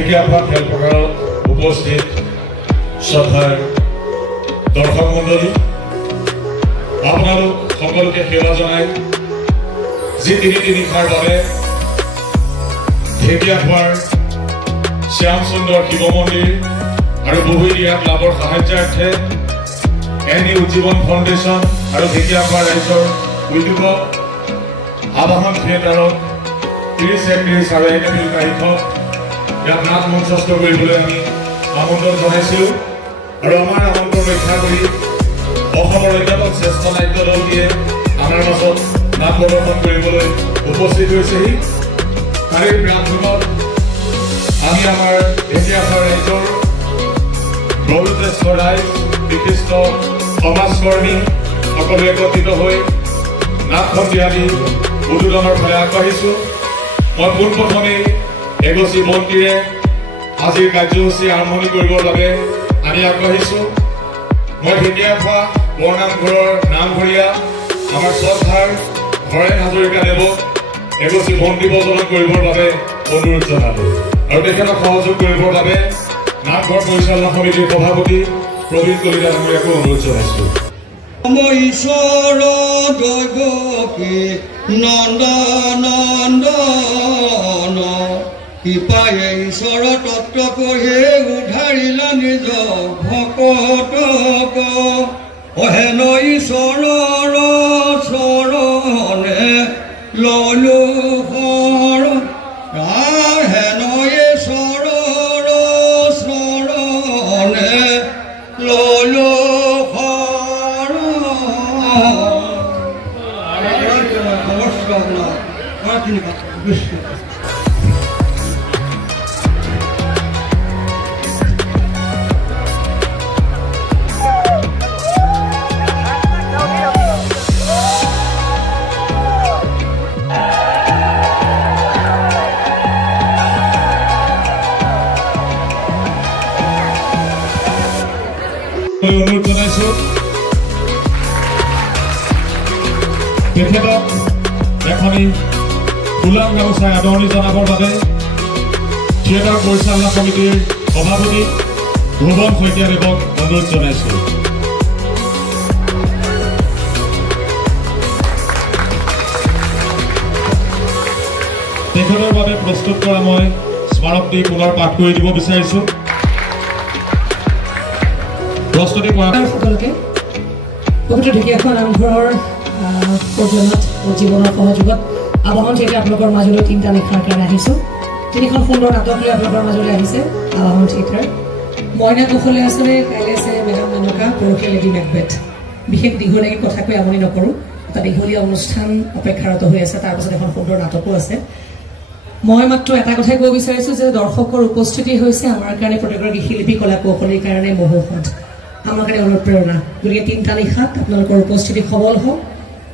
ঢেকিয়াখোৱা খেলপথাৰত উপস্থিত শ্ৰদ্ধাৰ দৰ্শক মণ্ডলী, আপোনালোক সকলোকে সেৱা জনাই যি তিনি নিশাৰ বাবে ঢেকিয়াখোৱাৰ শ্যাম সুন্দৰ শিৱ মন্দিৰ আৰু বহুদিয়া ক্লাবৰ সাহায্যাৰ্থে এনি উজ্জীৱন ফাউণ্ডেশ্যন আৰু ঢেকিয়াখোৱা ৰাইজৰ উদ্যোগত আবাহন থিয়েটাৰত 30-31 আৰু 1 এপ্ৰিল তাৰিখত ইয়াত নাট মঞ্চস্থ কৰিবলৈ আমি আমন্ত্ৰণ জনাইছিলোঁ আৰু আমাৰ আমন্ত্ৰণ ৰক্ষা কৰি অসমৰ অন্যতম শ্ৰেষ্ঠ নাট্য দলটিয়ে আমাৰ মাজত নাট প্ৰদৰ্শন কৰিবলৈ উপস্থিত হৈছেহি। তাৰে প্ৰাণভূমত আমি আমাৰ ঢেকিয়াখোৱা ৰাইজৰ বয়োজ্যেষ্ঠ ৰাইজ, বিশিষ্ট সমাজকৰ্মী সকলো একত্ৰিত হৈ নাট সন্ধিয়া দি উদ্বোধনৰ ফালে আগবাঢ়িছোঁ। মই পোনপ্ৰথমেই এগছি বন্তিৰে আজিৰ কাৰ্যসূচী আৰম্ভণি কৰিবৰ বাবে আমি আগবাঢ়িছোঁ। মই ঢেকিয়াখোৱা বৰনামঘৰৰ নামঘৰীয়া আমাৰ শ্ৰদ্ধাৰ হৰেণ হাজৰিকা দেৱক এগছি বন্তি প্ৰজ্বলন কৰিবৰ বাবে অনুৰোধ জনালোঁ আৰু তেখেতক সহযোগ কৰিবৰ বাবে নামঘৰ পৰিচালনা সমিতিৰ সভাপতি প্ৰবীণ কলিতা ডাঙৰীয়াকো অনুৰোধ জনাইছোঁ। ঈশ্বৰ দৈৱকী নন্দনন্দন কৃপায়ে ঈশ্বৰ তত্ত্ব কঢ়িয়ে উধাৰিলা নিজ ভকতক অহেন ঈশ্বৰৰ চৰণে ললো শৰণ হেন ঈশ্বৰৰ চৰণে ললো অনুৰোধ জনাইছোঁ তেখেতক এখনি ফুলাম গামোচাই আদৰণি জনাবৰ বাবে থিয়েটাৰ পৰিচালনা সমিতিৰ সভাপতি ভুৱন শইকীয়া দেৱক অনুৰোধ জনাইছোঁ। তেখেতৰ বাবে প্ৰস্তুত কৰা মই স্মাৰকটি পুনৰ পাঠ কৰি দিব বিচাৰিছোঁ। প্ৰস্তুতি সকলোকে পবিত্ৰ ঢেকিয়াখোৱা নামঘৰৰ প্ৰজনত জীৱনৰ সহযোগত আবাহন থিয়েটাৰ আপোনালোকৰ মাজলৈ 3টা নিশাৰ কাৰণে আহিছোঁ। 3খন সুন্দৰ নাটক লৈ আপোনালোকৰ মাজলৈ আহিছে আবাহন থিয়েটাৰ। মইনা কৌশলে আছে, কাইলৈ আছে মেডাম মেনকা, পৰহি লেডি মেকবেথ। বিশেষ দীঘলীয়া কথা কৈ আমনি নকৰোঁ, এটা দীঘলীয়া অনুষ্ঠান অপেক্ষাৰত হৈ আছে, তাৰপাছত এখন সুন্দৰ নাটকো আছে। মই মাত্ৰ এটা কথাই ক'ব বিচাৰিছোঁ যে দৰ্শকৰ উপস্থিতি হৈছে আমাৰ কাৰণে প্ৰতিগৰাকী শিল্পী কলা কৌশলীৰ কাৰণে মহৌষধ, আমাৰ কাৰণে অনুপ্ৰেৰণা। গতিকে 3টা নিশাত আপোনালোকৰ উপস্থিতি সবল হওক,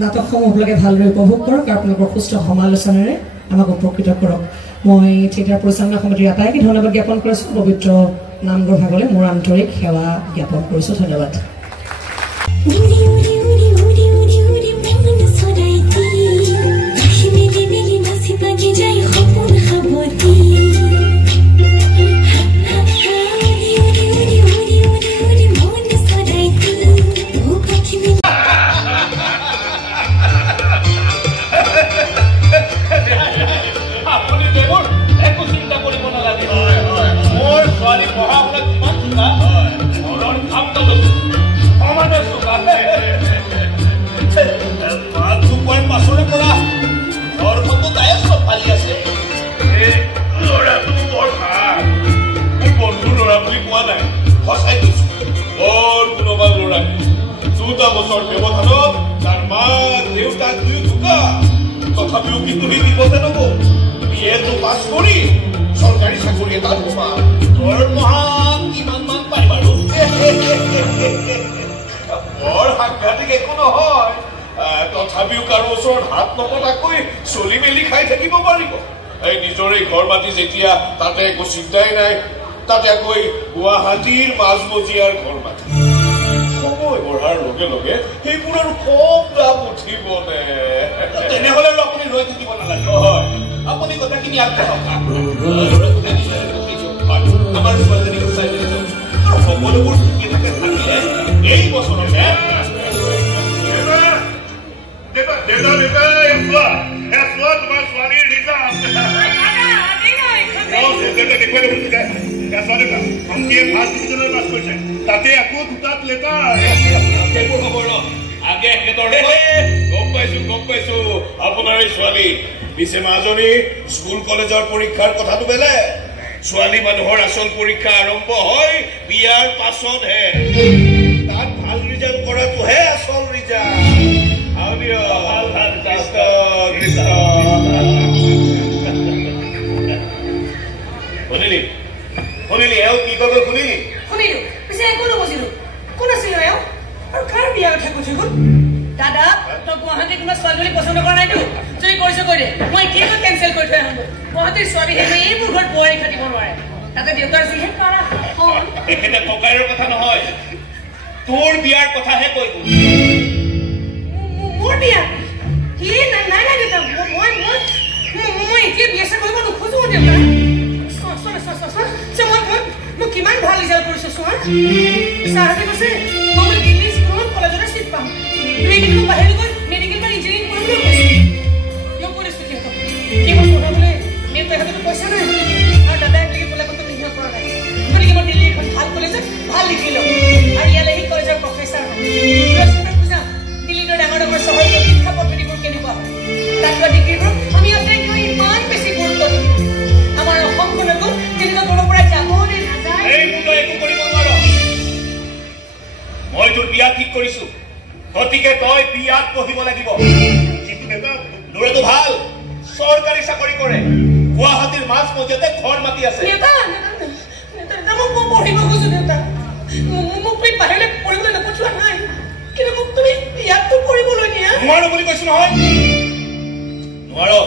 নাটকসমূহ আপোনালোকে ভালদৰে উপভোগ কৰক আৰু আপোনালোকৰ সুস্থ সমালোচনাৰে আমাক উপকৃত কৰক। মই থিয়েটাৰ পৰিচালনা সমিতিৰ আটাইকে ধন্যবাদ জ্ঞাপন কৰিছোঁ। পবিত্ৰ নামঘৰ ভাগলৈ মোৰ আন্তৰিক সেৱা জ্ঞাপন কৰিছোঁ। ধন্যবাদ। তথাপিও কিন্তু সি দিবতে নব বিয়েটো পাছ কৰি চৰকাৰী চাকৰি এটা পাবা দৰমহা কিমান মান পাই বাৰু বৰ সাংঘাতিক একো নহয়। তথাপিও কাৰো ওচৰত হাত নপতাকৈ চলি মেলি খাই থাকিব পাৰিব। এই নিজৰে ঘৰ মাটি যেতিয়া তাতে একো চিন্তাই নাই, তাতে আকৌ গুৱাহাটীৰ মাজমজিয়াৰ ঘৰ মাটি সময় বঢ়াৰ লগে লগে সেইবোৰ আৰু কম দাম উঠিবনে? তেনেহলে আপুনি ৰৈ থাকিব নালাগে, আপুনি কথাখিনি আগবঢ়াওক। আমাৰ ছোৱালীজনীক চাই দিলে আৰু সকলোবোৰ ঠিকে থাকিলে এই বছৰতে তোমাৰ ছোৱালীৰ ৰিজাল্ট তাতে আকৌ দুটাত লেটাৰ সেইবোৰ হ'ব ন আগে গম পাইছো আপোনাৰ এই ছোৱালী পিছে মাজনী স্কুল কলেজৰ পৰীক্ষাৰ কথাটো বেলেগ ছোৱালী মানুহৰ আচল পৰীক্ষা আৰম্ভ হয় বিয়াৰ পাছতহে তাত ভাল ৰিজাল্ট কৰাটোহে আচল ৰিজাল্ট শুনিলি এওঁ কি কব শুনিলি শুনিলো পিছে একো নবুজিলো কোন আছিল এওঁ আৰু কাৰ বিয়া কথা কৈছো দাদা তই গুৱাহাটীত তোমাৰ ছোৱালী পচন্দ কৰা নাইতো যদি কৰিছো কৈ দে মই কি কেঞ্চেল কৰি থৈ আহোঁ গুৱাহাটীৰ ছোৱালী হেৰি এইবোৰ ঘৰত বোৱাৰী খাটিব নোৱাৰে তাতে দেউতাৰ যিহে কৰা এখেতে ককাইৰ কথা নহয় তোৰ বিয়াৰ কথাহে কৈ মোৰ বিয়া কি নাই নাই নাই দেউতা মই এতিয়া বিয়া চিয়া কৰিব নোখোজো দেউতা মই কিমান ভাল ৰিজাল্ট কৰিছো চোৱা ছাৰহঁতে কৈছে মই দিল্লী স্কুলত কলেজতে চিট পাম তুমি কিন্তু বাহিৰত গৈ মেডিকেল বা ইঞ্জিনিয়াৰিং কৰিবলৈ কৈছে মই কৰিছো সিহঁতক কি মই পঢ়াবলৈ দেউতাহঁতেতো পইচা নাই আৰু দাদাই বুলি ক'লে কিন্তু নিৰ্ভৰ কৰা নাই গতিকে মই দিল্লী এখন ভাল কলেজত ভাল ডিগ্ৰী ল'ম আৰু ইয়ালৈ আহি কলেজৰ প্ৰফেচাৰ হ'ম বুজা দিল্লীৰ ডাঙৰ ডাঙৰ চহৰৰ শিক্ষা পদ্ধতিবোৰ কেনেকুৱা হয় তাত লোৱা ডিগ্ৰীবোৰ আমি ইয়াতে ইমান বেছি গুৰুত্ব দিম আমাৰ অসমখনতো তেনেকুৱা গৌৰৱ পৰা যাব নে নাযায় একো কৰিব নোৱাৰ মই তোৰ বিয়া ঠিক কৰিছো গতিকে তই বিয়াত পঢ়িব লাগিব কিন্তু ল'ৰাটো ভাল চৰকাৰী চাকৰি কৰে গুৱাহাটীৰ মাছ মজিয়াতে ঘৰ মাতি আছে মই পঢ়িব খোজো দেউতা মোক তুমি বাহিৰলৈ পঢ়িবলৈ নপঠোৱা নাই কিন্তু মোক তুমি ইয়াততো পঢ়িবলৈ দিয়া নোৱাৰো বুলি কৈছো নহয় নোৱাৰো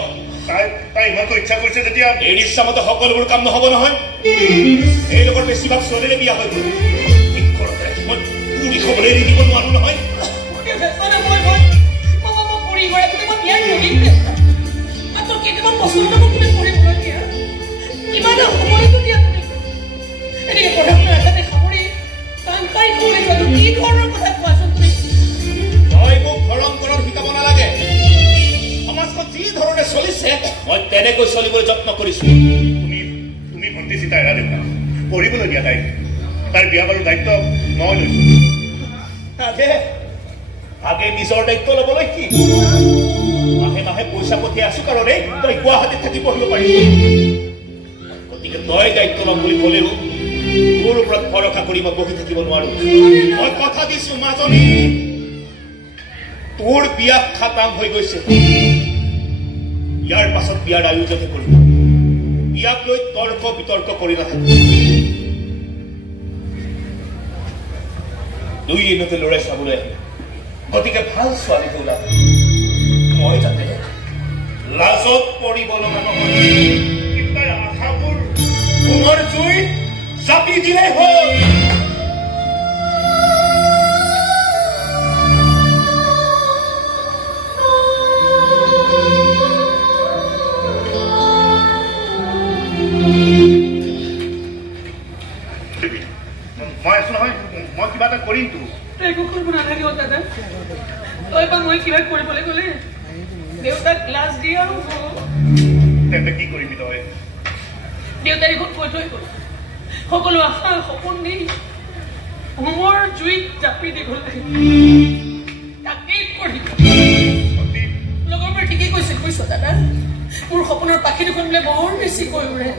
তাই ইমানটো ইচ্ছা কৰিছে যেতিয়া এই ইচ্ছামতে সকলোবোৰ কাম নহব নহয় এই লোকৰ বেছিভাগ ছোৱালীৰে বিয়া হৈ গ'ল মই পুৰি খবৰে এৰি দিব নোৱাৰো নহয় তই মোক ধৰণ কৰণ শিকাব নালাগে সমাজখন যি ধৰণে চলিছে মই তেনেকৈ চলিবলৈ যত্ন কৰিছো তুমি ভণ্টি চিতা এৰা দেউতা পঢ়িবলৈ দিয়া তাই তাইৰ বিয়া বাৰু দায়িত্ব মই লৈছো আগে নিজৰ দায়িত্ব ল'বলৈ কি মাহে মাহে পইচা পঠিয়াই আছো কাৰণে তই গুৱাহাটীত থাকি পঢ়িব পাৰিছ গতিকে তই দায়িত্ব ল'ম বুলি ক'লেও তোৰ ওপৰত ভৰসা কৰি মই বহি থাকিব নোৱাৰো মই কথা দিছো মাজনী তোৰ বিয়া খাতাম হৈ গৈছে ইয়াৰ পাছত বিয়াৰ আয়োজনহে কৰিব বিয়াক লৈ তৰ্ক বিতৰ্ক কৰি নাথাকিব দুই দিনতে ল'ৰাই চাবলৈ আহিব গতিকে ভাল ছোৱালীটো ওলাব মই যাতে লাজত পৰিব লগা নহয় তাইৰ আশাবোৰ পুনৰ জুইত জাপি দিলেই হ'ল মই আছো নহয় মই কিবা এটা কৰিম তো একো কৰিব নালাগে দাদা তই বা মই কিবা কৰিবলৈ গ'লে দেউতাক ক্লাছ দিয়ে আৰু তেন্তে কি কৰিবি তই দেউতাই দেখোন কৈ থৈ গ'ল সকলো আশা সপোন নি হোমৰ জুইত জাপি দীঘল তাকেই কৰি লগৰবোৰে ঠিকেই কৈছিল বুজিছ দাদা মোৰ সপোনৰ পাখি দুখন বোলে বৰ বেছি কৈ উৰে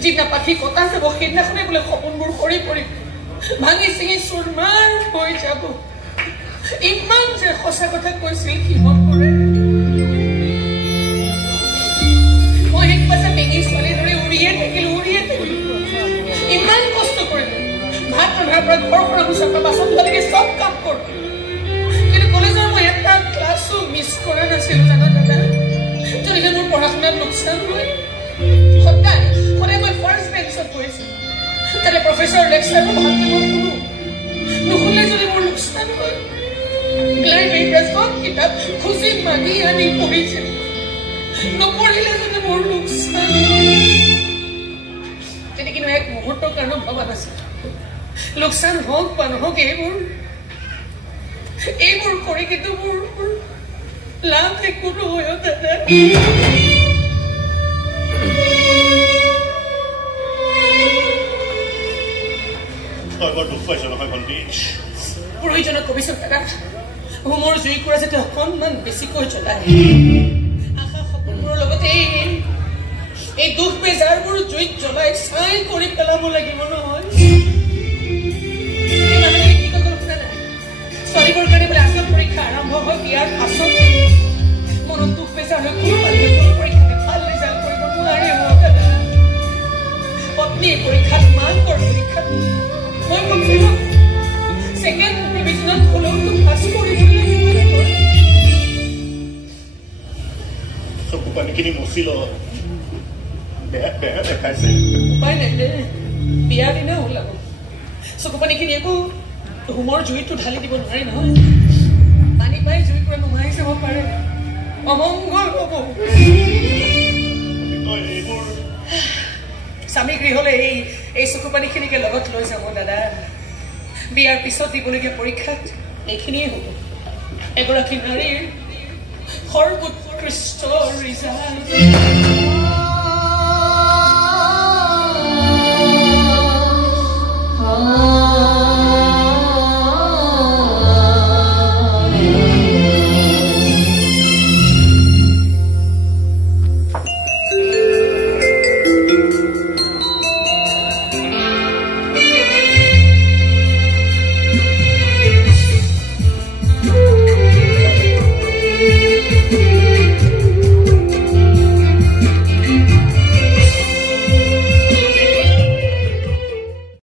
যিদিনা পাখি কটা যাব সেইদিনাখনে বোলে সপোনবোৰ সৰি পৰি ভাঙি চিঙি চুৰমাৰ হৈ যাব ইমান যে সঁচা কথা কৈছিল কি মন কৰে মই এক পাছে বেঙি ছোৱালীৰ দৰে উৰিয়ে থাকিলো ইমান কষ্ট কৰিলো ভাত ৰন্ধাৰ পৰা ঘৰখন গুচাৰ পৰা বাচন ধোৱালৈকে চব কাম কৰো কিন্তু কলেজৰ মই এটা ক্লাছো মিছ কৰা নাছিলো জানো দাদা যদিহে মোৰ পঢ়া শুনাত লোকচান হয় সদায় মই ফাৰ্ষ্ট বেঞ্চত বহিছিলো তাতে প্ৰফেচৰ লেকচাৰো ভালকে মই শুনো নুশুনে যদি মোৰ লোকচান হয় কিতাপ খুচি মাগি আনি পঢ়িছিলো নপঢ়িলে যদি মোৰ লোকচান তেনেকে এক মুহূৰ্তৰ লোকচান হওক বা নহওক এইবোৰ কৰি কিন্তু মোৰ লাভ একো নহয় দাদা প্ৰয়োজনত কবিছো দাদা হোমৰ জুই কৰা যাতে অকণমান বেছিকৈ জ্বলায় আশা সপোনবোৰৰ লগতে এই দুখ বেজাৰবোৰ জুইত জ্বলাই ছাই কৰি পেলাব লাগিব নহয় ছোৱালীবোৰ কাৰণে বোলে আচল পৰীক্ষা আৰম্ভ হয় বিয়াৰ পাছত মনত দুখ বেজাৰ হৈ কোনো মানুহে কোনো পৰীক্ষাতে ভাল ৰিজাল্ট কৰিব নোৱাৰে পত্নী পৰীক্ষাত মাকৰ পৰীক্ষাত মই কমচে ছেকেণ্ড ডিভিজনত হ'লেওতো পাছ কৰিবলৈ লাগিব চকু পানীখিনি মচি ল বেয়া দেখাইছে উপায় নাই দে বিয়াৰ দিনা ওলাব চকু পানীখিনি একো হোমৰ জুইটো ঢালি দিব নোৱাৰি নহয় পানী পাই জুই পৰা নুমাই যাব পাৰে অমংগল হ'ব স্বামী গৃহলৈ এই চকু পানীখিনিকে লগত লৈ যাব দাদা বিয়াৰ পিছত দিবলগীয়া পৰীক্ষাত এইখিনিয়ে হ'ব এগৰাকী নাৰীৰ সৰ্বোৎকৃষ্ট ৰিজাল্ট